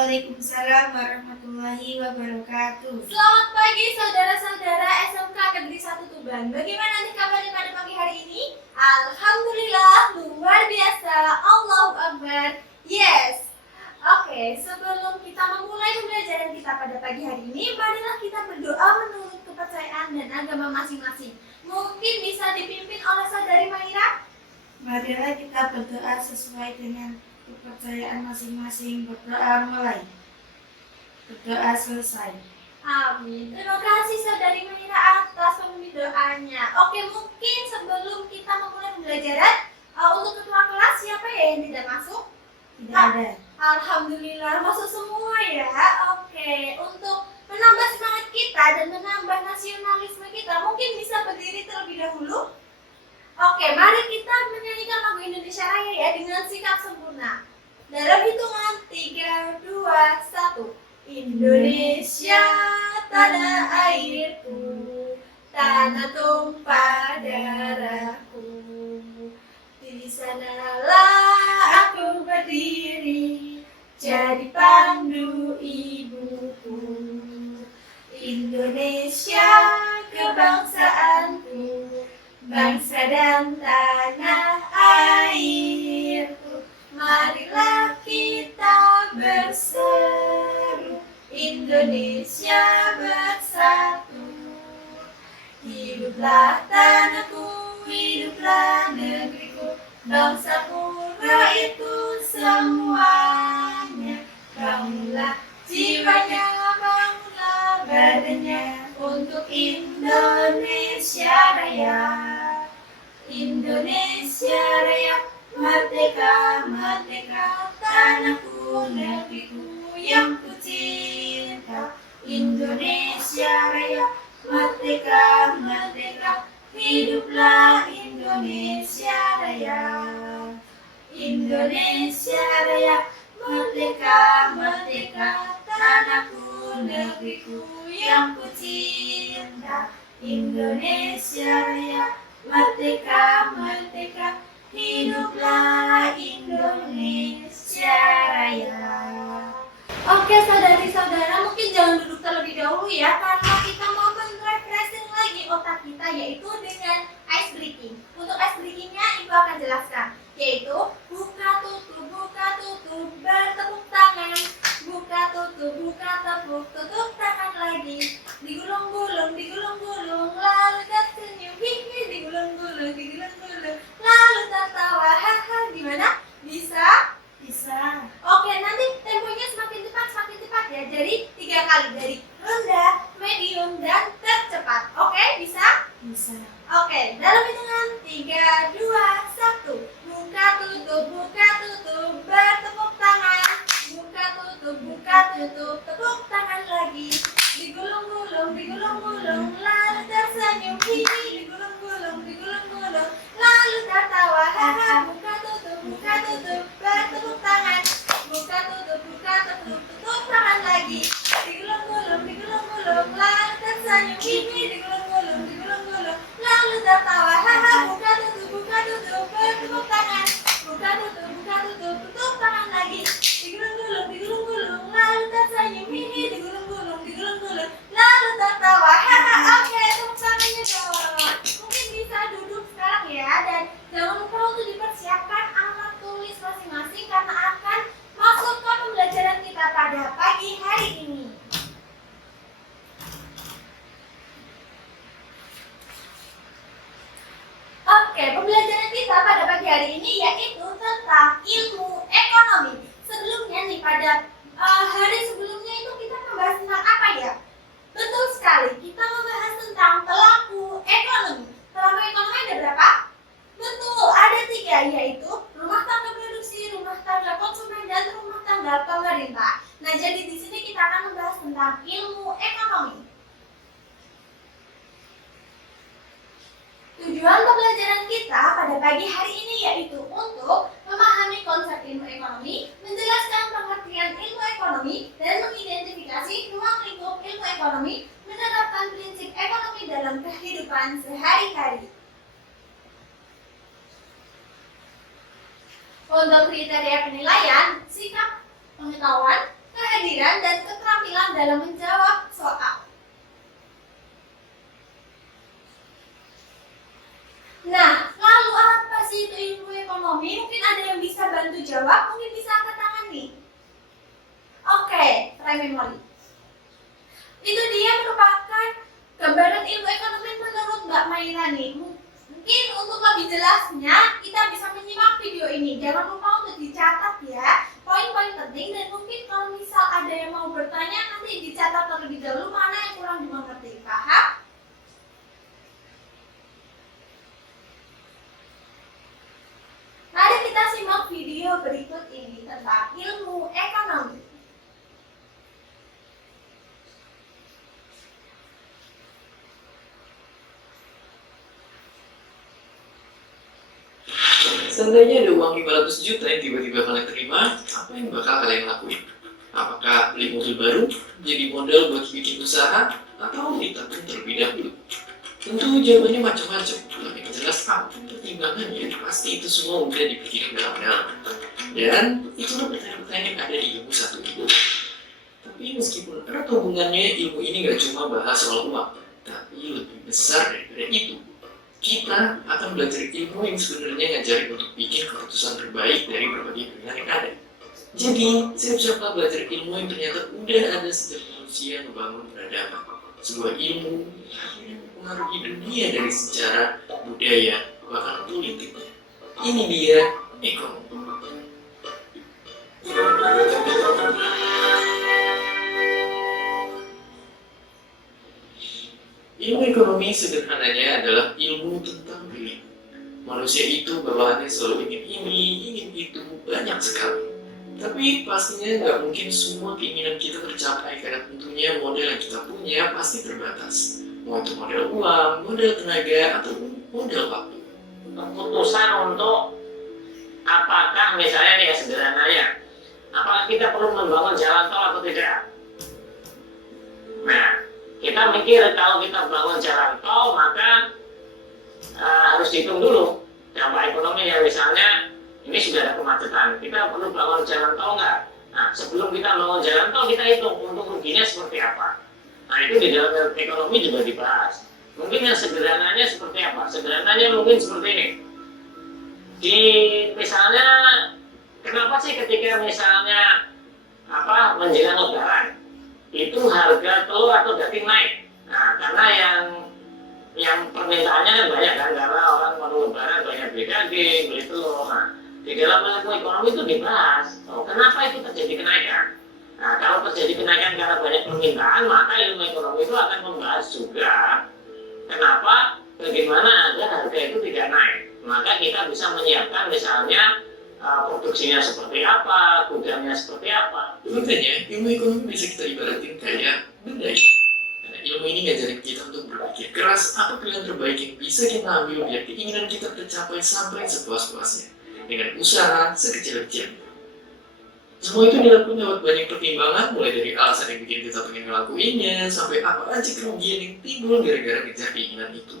Waalaikumsalam warahmatullahi wabarakatuh. Selamat pagi saudara-saudara SMK Negeri 1 Tuban. Bagaimana nih kabarnya pada pagi hari ini? Alhamdulillah, luar biasa. Allahu Akbar. Yes. Oke, sebelum kita memulai pembelajaran kita pada pagi hari ini, marilah kita berdoa menurut kepercayaan dan agama masing-masing. Mungkin bisa dipimpin oleh saudari Maira. Marilah kita berdoa sesuai dengan kepercayaan masing-masing. Berdoa mulai. Berdoa selesai. Amin. Terima kasih saudari Maira atas pemimpin doanya. Oke, mungkin sebelum kita memulai pembelajaran, untuk ketua kelas siapa ya yang tidak masuk? Tidak ada. Alhamdulillah masuk semua ya. Oke, untuk menambah semangat kita dan menambah nasionalisme kita, mungkin bisa berdiri terlebih dahulu. Oke, mari kita menyanyikan lagu Indonesia Raya ya dengan sikap sempurna. Dalam hitungan 3, 2, 1. Indonesia tanah airku, tanah tumpah darahku. Di sanalah aku berdiri, jadi pandu ibuku. Indonesia kebangsaanku, bangsa dan tanah airku. Marilah kita berseru, Indonesia bersatu. Hiduplah tanahku, hiduplah negeriku, bangsaku itu semuanya. Bangunlah jiwanya, bangunlah badannya untuk Indonesia Raya. Indonesia Raya, merdeka, merdeka, tanahku, negeriku yang ku cinta. Indonesia Raya, merdeka, merdeka, hiduplah Indonesia Raya. Indonesia Raya, merdeka, merdeka, tanahku, negeriku yang ku cinta. Indonesia Raya, merdeka, merdeka, hiduplah Indonesia Raya. Oke saudari-saudara, mungkin jangan duduk terlebih dahulu ya, karena kita mau men-refreshing lagi otak kita, yaitu dengan ice breaking. Untuk ice breakingnya Ibu akan jelaskan, yaitu buka tutup, bertepuk tangan. Buka tutup, tutup tangan lagi. Digulung-gulung, lalu tersenyum, hihi, digulung-gulung, lalu tertawa, haha. Gimana? Bisa? Bisa. Oke, nanti temponya semakin cepat ya. Jadi 3 kali, dari rendah, medium, dan tercepat. Oke, bisa? Bisa. Oke, dalam hitungan 3, 2, 1. Buka tutup, bertepuk tangan. Buka tutup, tepuk tangan lagi. Digulung-gulung, lalu tersenyum, hihi. Digulung-gulung, lalu tertawa, haha. Buka tutup, bertepuk tangan. Buka tutup, tepuk tangan lagi. Digulung-gulung, lalu tersenyum, hihi. Digulung-gulung, lalu tertawa, haha. Buka tutup, bertepuk tangan. Buka tutup, tepuk tangan lagi. Digulung-gulung, lalu tersenyum, hihi. Digulung-gulung, lalu tertawa, haha. Oke, tepuk tangannya dong. Mungkin bisa duduk sekarang ya, dan jangan lupa untuk dipersiapkan alat tulis masing-masing karena akan masuk ke pembelajaran kita pada pagi hari ini. Oke, pembelajaran kita pada pagi hari ini yaitu tentang ilmu ekonomi. Sebelumnya nih, pada hari sebelumnya itu kita membahas tentang apa ya? Betul sekali, kita membahas tentang pelaku ekonomi. Pelaku ekonomi ada berapa? Betul, ada 3, yaitu rumah tangga produksi, rumah tangga konsumen, dan rumah tangga pemerintah. Nah, jadi di sini kita akan membahas tentang ilmu ekonomi. Tujuan pembelajaran kita pada pagi hari ini yaitu untuk memahami konsep ilmu ekonomi, menjelaskan pengertian ilmu ekonomi, dan mengidentifikasi ruang lingkup ilmu ekonomi, menerapkan prinsip ekonomi dalam kehidupan sehari-hari. Untuk kriteria penilaian, sikap pengetahuan, kehadiran dan keterampilan dalam menjawab soal. Nah, lalu apa sih itu ilmu ekonomi? Mungkin ada yang bisa bantu jawab, mungkin bisa angkat tangan nih. Oke, try memory. Itu dia merupakan gambaran ilmu ekonomi menurut Mbak Mairani. Mungkin untuk lebih jelasnya, kita bisa menyimak video ini. Jangan lupa untuk dicatat ya, poin-poin penting. Dan mungkin kalau misal ada yang mau bertanya, nanti dicatat terlebih dahulu mana yang kurang dimengerti. Paham? Mari kita simak video berikut ini tentang ilmu ekonomi. Seandainya ada uang 500 juta yang tiba-tiba kalian terima, apa yang bakal kalian lakuin? Apakah beli mobil baru, jadi modal buat bikin usaha, atau ditabung terlebih dahulu? Tentu jawabannya macam-macam, tapi yang jelas apapun pertimbangannya, pasti itu semua udah dipikirkan dalam-dalam. Dan itulah pertanyaan-pertanyaan yang ada di ilmu satu itu. Tapi meskipun erat hubungannya, ilmu ini gak cuma bahas soal uang, tapi lebih besar daripada itu. Kita akan belajar ilmu yang sebenarnya ngajarin untuk bikin keputusan terbaik dari berbagai pilihan yang ada. Jadi, siap-siaplah belajar ilmu yang ternyata udah ada sejak manusia membangun peradaban. Sebuah ilmu yang mempengaruhi dunia dari sejarah, budaya, bahkan politiknya. Ini dia ekonomi. Ilmu ekonomi sederhananya adalah ilmu tentang diri. Manusia itu bawaannya selalu ingin ini, ingin itu, banyak sekali. Tapi pastinya nggak mungkin semua keinginan kita tercapai karena tentunya modal yang kita punya pasti terbatas. Mau itu modal uang, modal tenaga, atau modal waktu. Keputusan untuk apakah misalnya nih sederhananya, apakah kita perlu membangun jalan tol atau tidak? Nah, kita mikir kalau kita bangun jalan tol maka harus dihitung dulu dampak ekonomi ya, misalnya ini sudah ada kemacetan, kita perlu bangun jalan tol nggak? Nah, sebelum kita bangun jalan tol kita hitung untung ruginya seperti apa. Nah, itu di dalam ekonomi juga dibahas. Mungkin yang sederhananya seperti apa? Sederhananya mungkin seperti ini. Di misalnya kenapa sih ketika misalnya menjelang lebaran itu harga telur atau daging naik? Nah, karena yang permintaannya kan banyak kan, karena orang mau lebaran banyak beli daging, beli telur. Nah, di dalam ilmu ekonomi itu dibahas, kenapa itu terjadi kenaikan? Nah, kalau terjadi kenaikan karena banyak permintaan, maka ilmu ekonomi itu akan membahas juga kenapa, bagaimana agar harga itu tidak naik. Maka kita bisa menyiapkan misalnya produksinya seperti apa, gudangnya seperti apa. Makanya ilmu ekonomi bisa kita ibaratin kayak benda ini. Karena ilmu ini ngajarin kita untuk berpikir keras apa pilihan terbaik yang bisa kita ambil biar keinginan kita tercapai sampai sepuas-puasnya dengan usaha sekecil-kecilnya. Semua itu dilakukan lewat banyak pertimbangan, mulai dari alasan yang bikin kita pengen ngelakuinnya sampai apa aja kerugian yang timbul gara-gara ngejar keinginan itu.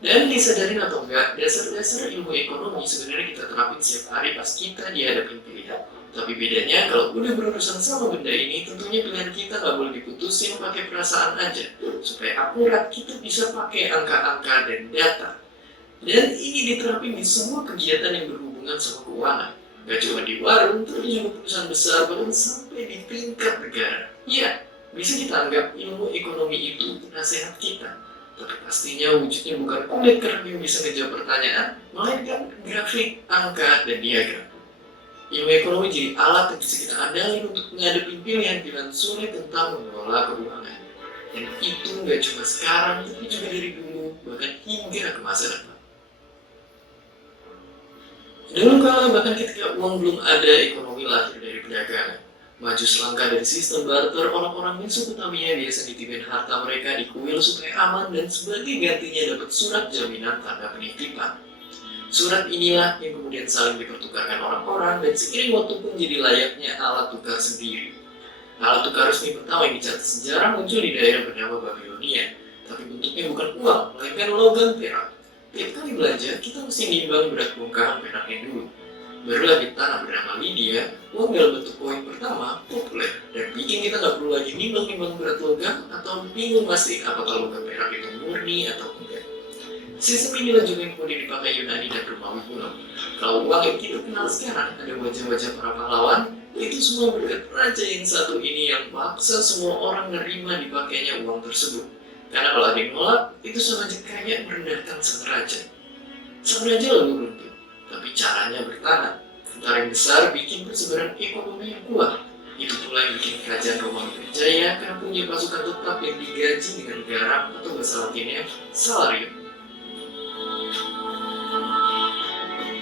Dan disadarin atau enggak, dasar-dasar ilmu ekonomi sebenarnya kita terapin setiap hari pas kita dihadapin pilihan. Tapi bedanya kalau udah berurusan sama benda ini, tentunya pilihan kita nggak boleh diputusin pakai perasaan aja. Supaya akurat kita bisa pakai angka-angka dan data. Dan ini diterapin di semua kegiatan yang berhubungan sama keuangan. Gak cuma di warung, tapi juga perusahaan besar, bahkan sampai di tingkat negara. Ya, bisa kita anggap ilmu ekonomi itu nasihat kita. Tapi pastinya wujudnya bukan kulit keram yang bisa ngejawab pertanyaan, melainkan grafik, angka, dan diagram. Ilmu ekonomi jadi alat yang bisa kita andalin untuk menghadapi pilihan-pilihan sulit tentang mengelola keuangan. Dan itu nggak cuma sekarang, tapi juga dari dulu, bahkan hingga ke masa depan. Dulu kala bahkan ketika uang belum ada, ekonomi lahir dari perdagangan. Maju selangkah dari sistem barter, orang-orang Mesopotamia biasa dititipin harta mereka di kuil supaya aman dan sebagai gantinya dapat surat jaminan tanda penitipan. Surat inilah yang kemudian saling dipertukarkan orang-orang dan seiring waktu pun jadi layaknya alat tukar sendiri. Alat tukar resmi pertama yang dicatat sejarah muncul di daerah bernama Babilonia, tapi bentuknya bukan uang, melainkan logam perak. Tiap kali belanja, kita mesti nimbang berat bongkahan peraknya dulu. Baru lagi tanah bernama Lydia, uang dalam bentuk koin pertama populer dan bikin kita nggak perlu lagi nimbang-nimbang berat logam atau bingung pasti apakah logam perak itu murni atau enggak. Sistem inilah juga yang kemudian dipakai Yunani dan Romawi kuno. Kalau uang yang kita kenal sekarang ada wajah-wajah para pahlawan, itu semua berkat raja yang satu ini yang maksa semua orang menerima dipakainya uang tersebut. Karena kalau ada yang nolak, itu sama aja kayak merendahkan sang raja. Sang raja lalu runtuh, tapi caranya bertahan. Tentara yang besar bikin persebaran ekonomi yang kuat. Itu pula yang bikin kerajaan Romawi berjaya karena punya pasukan tetap yang digaji dengan garam atau bahasa latinnya salarium.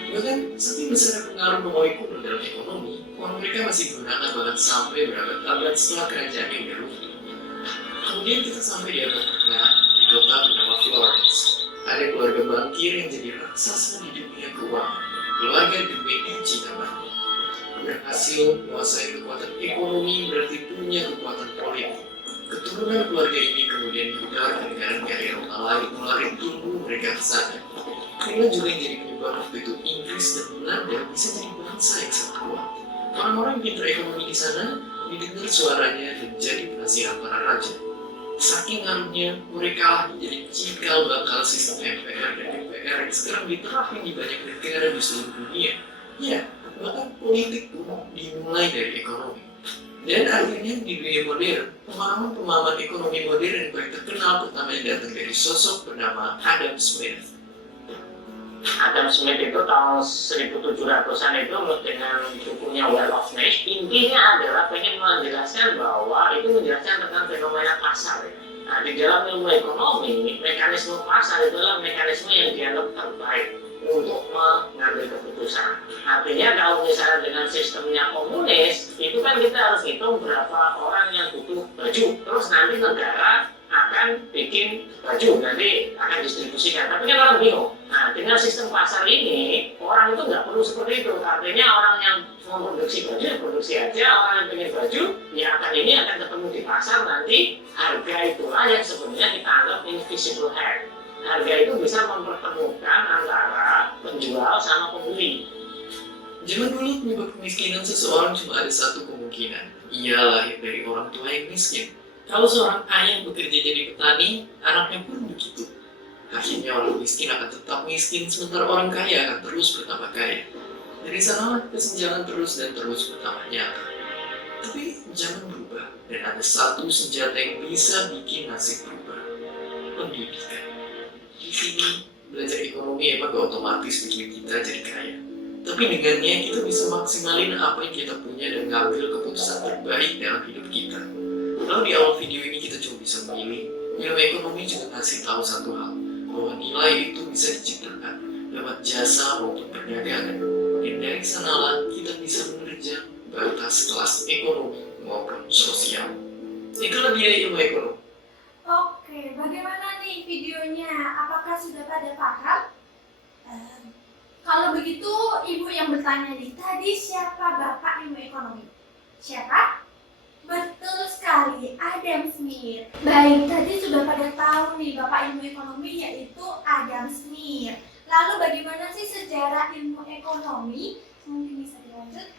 Bahkan saking besar pengaruh Romawi kuno dalam ekonomi, uang mereka masih digunakan bahkan sampai berabad-abad setelah kerajaannya udah runtuh. Kemudian kita sampai di abad pertengahan di kota bernama Florence. Ada keluarga bankir yang jadi raksasa di dunia keuangan. Keluarga de Medici namanya. Berhasil menguasai kekuatan ekonomi berarti punya kekuatan politik. Keturunan keluarga ini kemudian menyebar ke negara-negara Eropa lain melalui tumbuh mereka ke sana. Inilah juga yang jadi penyebab waktu itu Inggris dan Belanda bisa jadi bangsa yang sangat kuat. Orang-orang yang pintar ekonomi di sana didengar suaranya dan jadi penasihat para raja. Saking ngaruhnya, mereka menjadi cikal bakal sistem MPR dan DPR yang sekarang diterapkan di banyak negara di seluruh dunia. Ya, bahkan politik pun dimulai dari ekonomi. Dan akhirnya di dunia modern, pemahaman ekonomi modern yang paling terkenal pertama yang datang dari sosok bernama Adam Smith. Adam Smith itu tahun 1700-an itu dengan bukunya Wealth of Nations, intinya adalah pengen menjelaskan bahwa itu menjelaskan tentang fenomena pasar. Nah, di dalam ilmu ekonomi, mekanisme pasar itu adalah mekanisme yang dianggap terbaik untuk mengambil keputusan. Artinya kalau misalnya dengan sistemnya komunis, itu kan kita harus hitung berapa orang yang butuh baju, terus nanti negara akan bikin baju, nanti akan distribusikan. Tapi kan orang bingung. Nah, dengan sistem pasar ini, orang itu nggak perlu seperti itu. Artinya orang yang mau produksi baju, produksi aja. Orang yang pengen baju, ya ini akan ketemu di pasar nanti. Harga itulah yang sebenarnya kita anggap invisible hand. Harga itu bisa mempertemukan antara penjual sama pembeli. Zaman dulu penyebab kemiskinan seseorang cuma ada satu kemungkinan. Ia lahir dari orang tua yang miskin. Kalau seorang ayah bekerja jadi petani, anaknya pun begitu. Akhirnya orang miskin akan tetap miskin, sementara orang kaya akan terus bertambah kaya. Dari sanalah kesenjangan terus dan terus bertambah nyata. Tapi jangan berubah, dan ada satu senjata yang bisa bikin nasib berubah. Pendidikan. Di sini, belajar ekonomi emang gak otomatis bikin kita jadi kaya. Tapi dengannya kita bisa maksimalin apa yang kita punya dan ngambil keputusan terbaik dalam hidup kita. Lalu di awal video ini kita cuma bisa memilih, ilmu ekonomi juga ngasih tahu satu hal, bahwa nilai itu bisa diciptakan lewat jasa maupun perdagangan. Dan dari sanalah kita bisa menerjang batas kelas ekonomi maupun sosial. Itulah dia ilmu ekonomi. Oke, bagaimana nih videonya? Apakah sudah pada paham? Kalau begitu, Ibu yang bertanya nih, tadi siapa Bapak ilmu ekonomi? Siapa? Betul sekali, Adam Smith. Baik, tadi sudah pada tahu nih Bapak ilmu ekonomi yaitu Adam Smith. Lalu bagaimana sih sejarah ilmu ekonomi? Mungkin bisa dilanjut.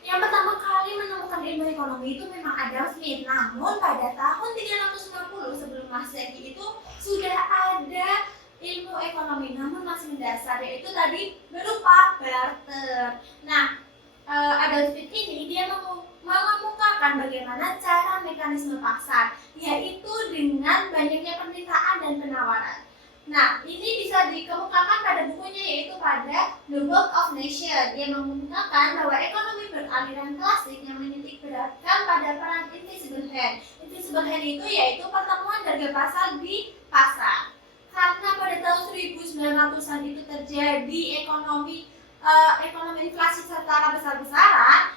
Yang pertama kali menemukan ilmu ekonomi itu memang Adam Smith. Namun pada tahun 390 sebelum Masehi itu sudah ada ilmu ekonomi, namun masih mendasar, yaitu tadi berupa barter. Nah, Adam Smith ini dia mengemukakan bagaimana cara mekanisme pasar, yaitu dengan banyaknya permintaan dan penawaran. Nah, ini bisa dikemukakan pada bukunya, yaitu pada The Wealth of Nations. Dia mengemukakan bahwa ekonomi beraliran klasik yang menitik beratkan pada peran invisible hand. Invisible hand itu yaitu pertemuan harga pasar di pasar. Karena pada tahun 1900-an itu terjadi ekonomi inflasi secara besar-besaran,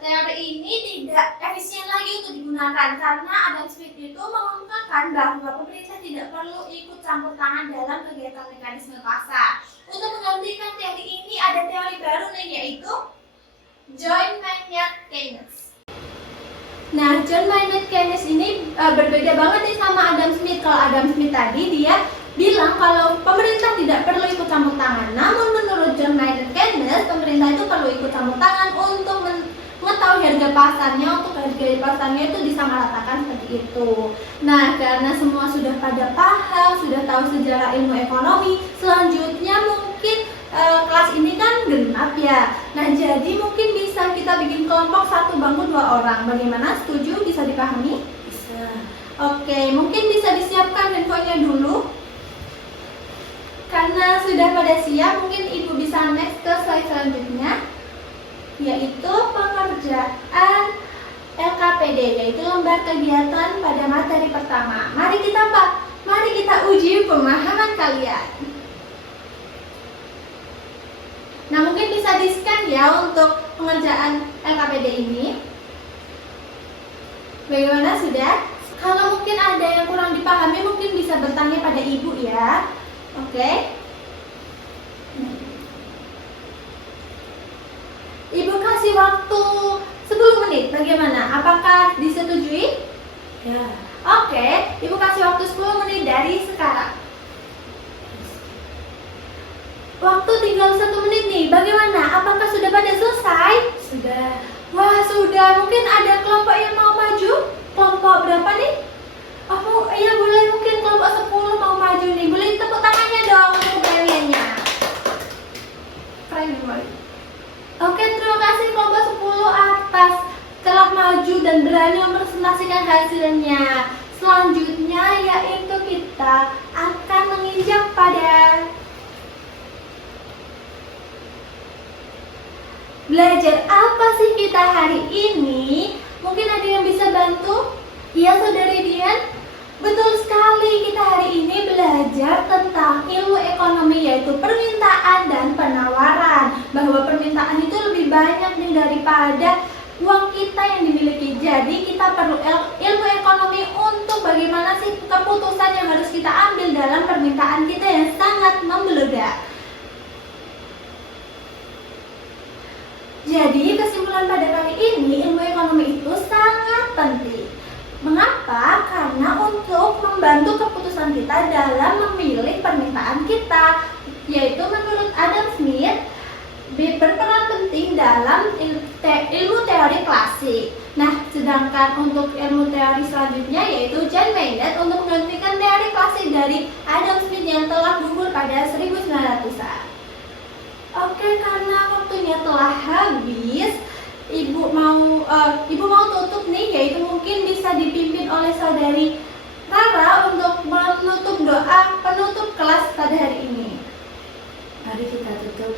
teori ini tidak efisien lagi untuk digunakan karena Adam Smith itu mengungkapkan bahwa pemerintah tidak perlu ikut campur tangan dalam kegiatan mekanisme pasar. Untuk menggantikan teori ini ada teori baru nih, yaitu John Maynard Keynes. Nah, John Maynard Keynes ini berbeda banget nih sama Adam Smith. Kalau Adam Smith tadi dia bilang kalau pemerintah tidak perlu ikut campur tangan. pemerintah itu perlu ikut campur tangan untuk mengetahui harga pasarnya, untuk harga pasarnya itu disamaratakan seperti itu. Nah, karena semua sudah pada paham, sudah tahu sejarah ilmu ekonomi, selanjutnya mungkin kelas ini kan genap ya. Nah, jadi mungkin bisa kita bikin kelompok 1 bangku 2 orang. Bagaimana? Setuju? Bisa dipahami? Bisa. Oke, mungkin bisa disiapkan handphonenya dulu. Karena sudah pada siap, mungkin Ibu bisa next ke slide selanjutnya, yaitu pengerjaan LKPD, yaitu lembar kegiatan pada materi pertama. Mari kita uji pemahaman kalian. Nah, mungkin bisa di-scan ya untuk pengerjaan LKPD ini. Bagaimana, sudah? Kalau mungkin ada yang kurang dipahami, mungkin bisa bertanya pada Ibu ya. Oke. Ibu kasih waktu 10 menit. Bagaimana? Apakah disetujui? Ya. Oke, Ibu kasih waktu 10 menit dari sekarang. Waktu tinggal 1 menit nih. Bagaimana? Apakah sudah pada selesai? Sudah. Wah, sudah. Mungkin ada kelompok yang mau maju? Kelompok berapa nih? Oh, iya boleh, mungkin kelompok 10 mau maju nih. Boleh tepuk tangannya dong untuk kaliannya. Keren banget. Oke, terima kasih kelompok 10 atas telah maju dan berani mempresentasikan hasilnya. Selanjutnya yaitu kita akan menginjak pada belajar apa sih kita hari ini? Mungkin ada yang bisa bantu? Iya, Saudari Dian? Betul sekali, kita hari ini belajar tentang ilmu ekonomi, yaitu permintaan dan penawaran. Bahwa permintaan itu lebih banyak nih daripada uang kita yang dimiliki. Jadi kita perlu ilmu ekonomi untuk bagaimana sih keputusan yang harus kita ambil dalam permintaan kita yang sangat membludak. Jadi kesimpulan pada kali ini, ilmu ekonomi itu sangat penting. Mengapa? Karena untuk membantu keputusan kita dalam memilih permintaan kita, yaitu menurut Adam Smith berperan penting dalam ilmu teori klasik. Nah, sedangkan untuk ilmu teori selanjutnya yaitu John Maynard untuk menggantikan teori klasik dari Adam Smith yang telah gugur pada 1900-an. Oke, karena waktunya telah habis, Ibu mau tutup nih, yaitu mungkin bisa dipimpin oleh Saudari Rara untuk menutup doa penutup kelas pada hari ini. Mari kita tutup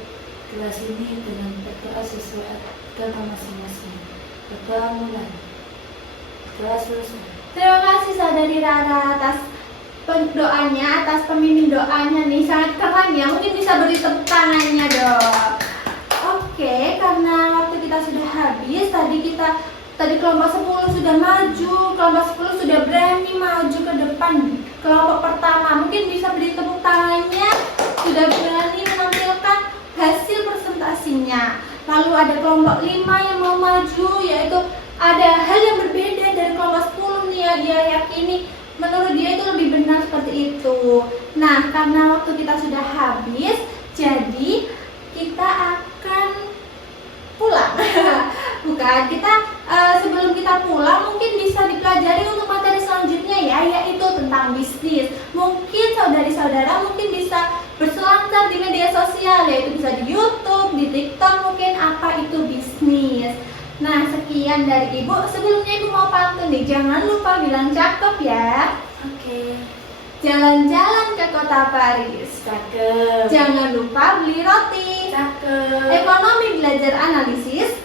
kelas ini dengan berdoa sesuai agama masing-masing. Berdoa mulai. Kelas selesai. Terima kasih Saudari Rara atas doanya, atas pemimpin doanya nih, sangat keren ya. Mungkin bisa beri tepuk tangannya dong. Oke, karena waktu kita sudah habis, tadi kelompok 10 sudah maju, kelompok 10 sudah berani maju ke depan. Kelompok pertama mungkin bisa beri tepuk tangannya, sudah berani menampilkan hasil presentasinya. Lalu ada kelompok 5 yang mau maju, yaitu ada hal yang berbeda dari kelompok 10 nih ya, dia yakini menurut dia itu lebih benar seperti itu. Nah, karena waktu kita sudah habis, jadi kita akan pulang. Bukan, kita sebelum kita pulang mungkin bisa dipelajari untuk materi selanjutnya ya, yaitu tentang bisnis. Mungkin saudari-saudara mungkin bisa berselancar di media sosial, yaitu bisa di YouTube, di TikTok, mungkin apa itu bisnis. Nah, sekian dari Ibu. Sebelumnya Ibu mau pantun nih, jangan lupa bilang cakep ya. Oke. Jalan-jalan ke kota Paris. Cakep. Jangan lupa beli roti. Cakep. Ekonomi belajar analisis.